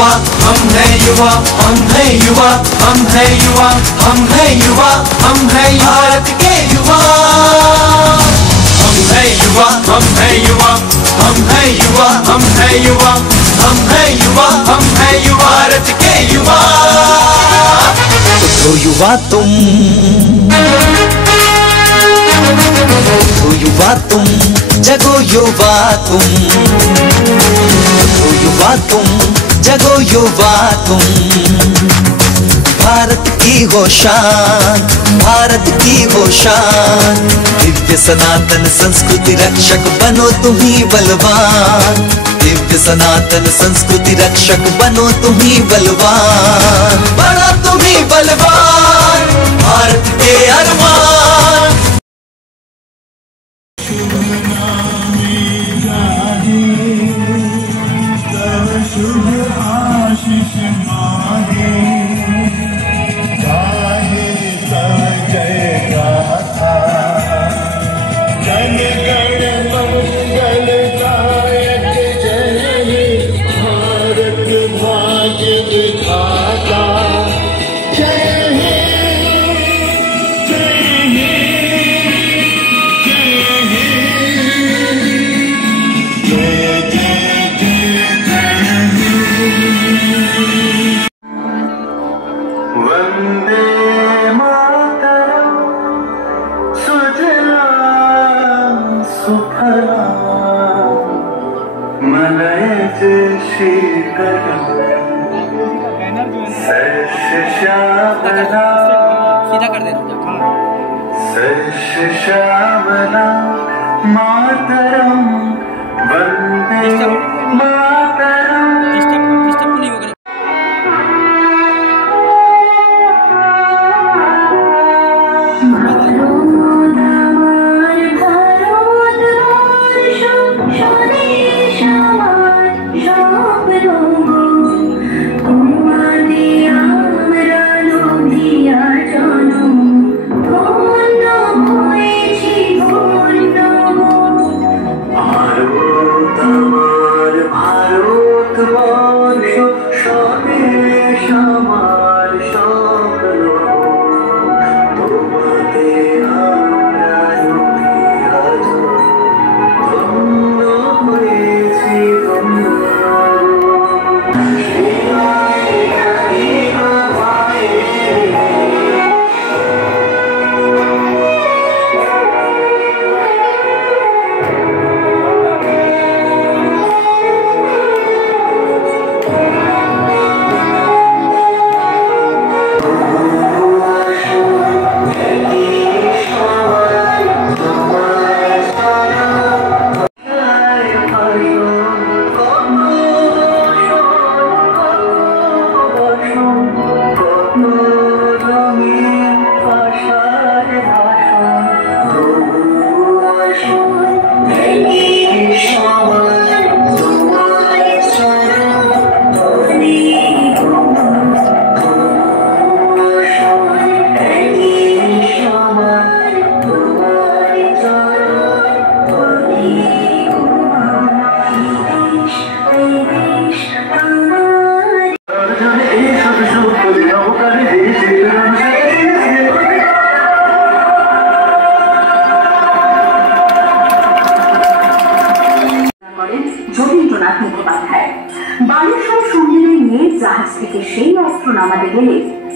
युवा, हम है युवा, हम है युवा, हम है युवा, हम है युवा, हम है भारत के युवा। हम है युवा, हम है युवा, हम है युवा, हम है युवा, हम है युवा, हम है युवा, भारत के युवा। तो युवा तुम, तो युवा तुम, जगो युवा तुम, तो युवा तुम, जगो युवा तुम। भारत की हो शान, भारत की हो शान, दिव्य सनातन संस्कृति रक्षक बनो तुम ही बलवान। दिव्य सनातन संस्कृति रक्षक बनो तुम ही बलवान, बनो तुम ही बलवान, भारत के अरमान। शुभ आशीष मांगे, गाहे जय गाथा, जन गण मंगल गायक जय हे भारत भाग्य विधाता। जय हे, जय हे, जय हे, जय वंदे मातरम, सुजलां सुफलां, मलयज शीतलं शस्य श्यामलां, शस्य श्यामलां मातरं वंदे मातरम।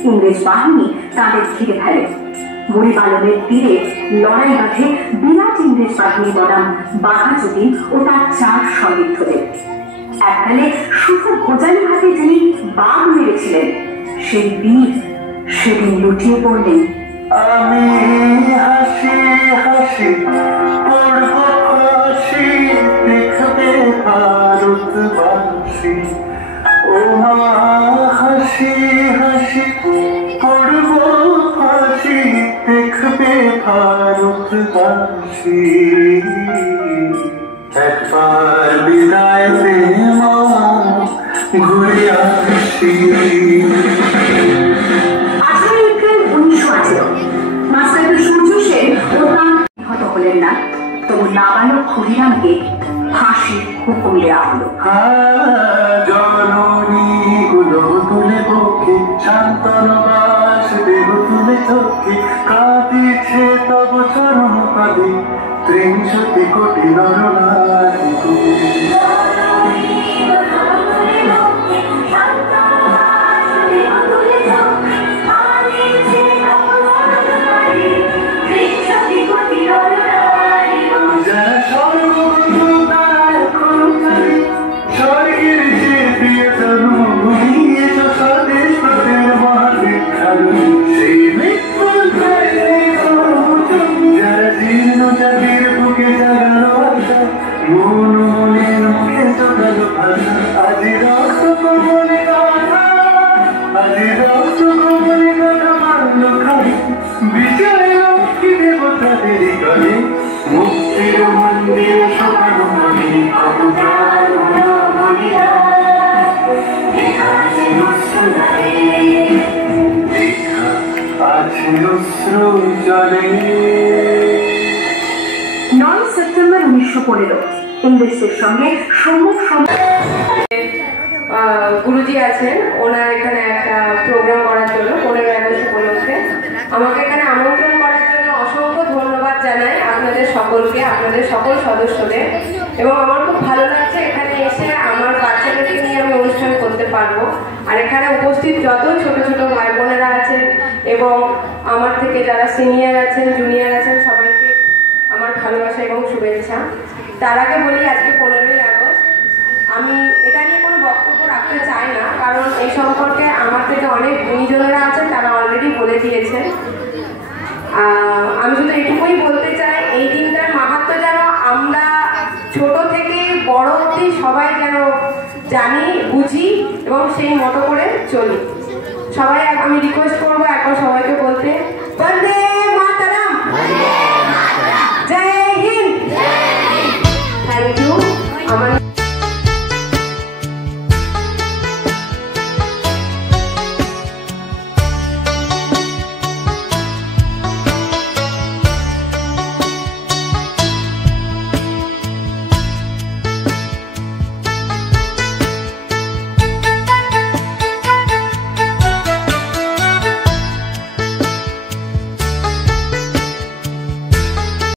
इंग्रेज बाहिनी ताদের ঘিরে ফেলে। বুড়িবালনের তীরে লড়াই বাঁধে বিরাট ইংরেজ বাহিনী বনাম বাঘাযতীন ও তার 4 সতীর্থদের। এককালে শুধু গোজালি হাতে যিনি বাঘ মেরেছিলেন সেই বীর সেদিন লুটিয়ে পড়লেন। আমি হাসি হাসি পড়ব ফাঁসি, দেখবে ভারতবাসী। ও মা হাসি হাসি পড়ব ফাঁসি, দেখবে ভারতবাসী। একবার বিদায় দে মা, ঘুরে আসি। 18 এপ্রিল 1918 মাস্টার সূর্য সেন ও তার নিহত হলেন না, তবু নাবালক ক্ষুদিরামকে ফাঁসির হুকুম দেওয়া হলো। জননী তনবাস দেহ তুলে চোখে কাঁদিছে তব চরণ পাদে 63 কোটি নরনারী মুক্তির মন্দির শোকানো মনি কবুতর বলিয়া আছে অশ্রু জলে। 9 সেপ্টেম্বর 1915 ইংরেজদের সঙ্গে সম্মুখ গুরুজি আছেন, ওনার এখানে একটা প্রোগ্রাম করার জন্য 15 আগস্ট উপলক্ষে আমাকে এখানে আমন্ত্রণ করার জন্য অসংখ্য ধন্যবাদ জানাই আপনাদের সকলকে, আপনাদের সকল সদস্যদের। এবং আমার খুব ভালো লাগছে এখানে এসে আমার বাচ্চাদেরকে নিয়ে আমি অনুষ্ঠান করতে পারবো। আর এখানে উপস্থিত যত ছোট ছোট ভাই বোনেরা আছেন এবং আমার থেকে যারা সিনিয়র আছেন, জুনিয়র আছেন, সবাইকে আমার ভালোবাসা এবং শুভেচ্ছা। তার আগে বলি আজকে 15ই আগস্ট আমি এটা নিয়ে কোনো বক্তব্য রাখতে চাই না, কারণ এই সম্পর্কে আমার থেকে অনেক গুণীজনেরা আছেন, তারা অলরেডি বলে দিয়েছেন। আমি শুধু এটুকুই বলতে চাই, এই দিনটার মাহাত্ম্য যেন আমরা ছোট থেকে বড় অবধি সবাই যেন জানি, বুঝি এবং সেই মতো করে চলি। সবাই আমি রিকোয়েস্ট করবো একবার সবাইকে বলতে বন্দে